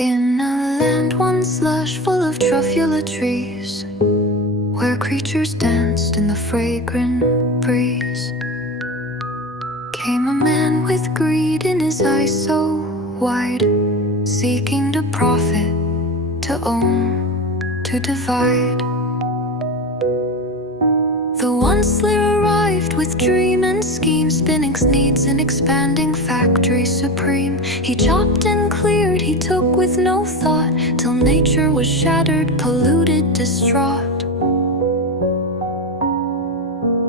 In a land once lush, full of Truffula trees, where creatures danced in the fragrant breeze, came a man with greed in his eyes so wide, seeking to profit, to own, to divide. The Once-ler arrived with dream and scheme, spinning Thneeds and expanding factory supreme. He chopped and cleared, he took with no thought, till nature was shattered, polluted, distraught.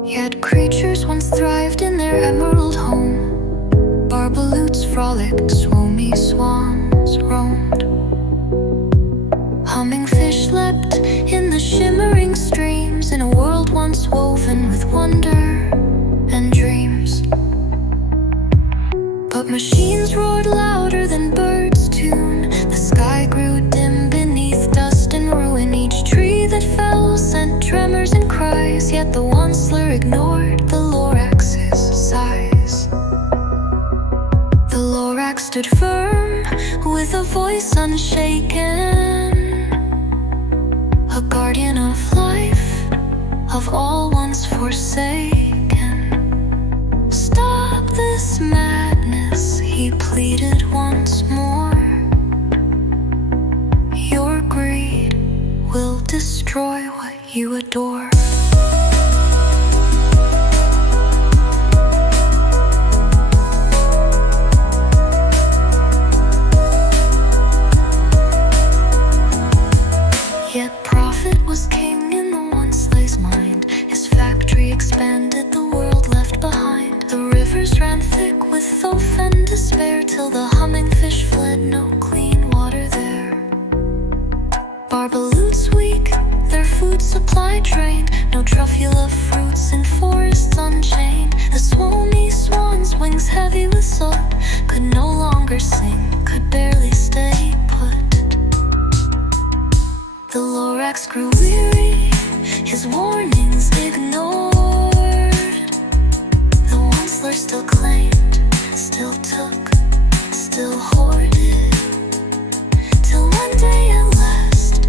Yet creatures once thrived in their emerald home. Barbaloots frolicked, Swomee-Swans roamed. Humming fish leapt in the shimmering streams, in a world once woven with wonder and dreams. But machines roared louder than birds' tune. The sky grew dim beneath dust and ruin. Each tree that fell sent tremors and cries, yet the Once-ler ignored the Lorax's sighs. The Lorax stood firm, with a voice unshaken, a guardian of life, of all once forsaken. Stop this madness, he pleaded once more. Your greed will destroy what you adore. Yet profit was king in the Once-ler's mind. His factory expanded, the world left behind. The rivers ran thick with oath and despair, till the humming fish fled, no clean water there. Barbaloots weak, their food supply drained, no Truffula fruits in forests unchained. The Swomee-Swans, wings heavy with salt, could no longer sing, could barely stay put. The Lorax grew weary, his warnings ignored. The Once-ler still claimed, still took, still hoarded, till one day at last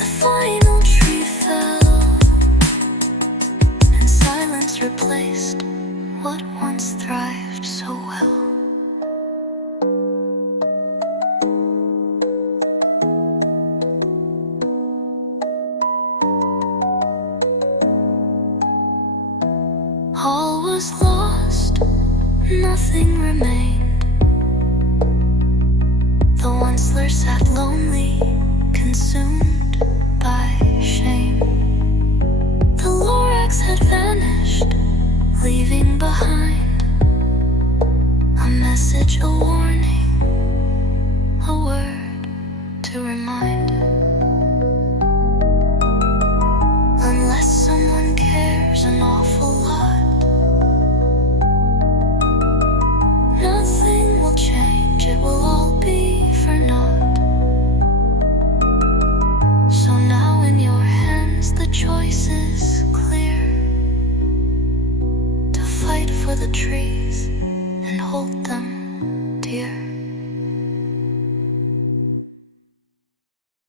the final tree fell, and silence replaced what once thrived so well. All was lost, nothing remained. The Once-ler sat lonely, consumed by shame. The Lorax had vanished, leaving behind a message, a warning, a word to remind. Unless someone cares an awful lot, nothing will change, it will all be for naught. So now in your hands the choice is clear, to fight for the trees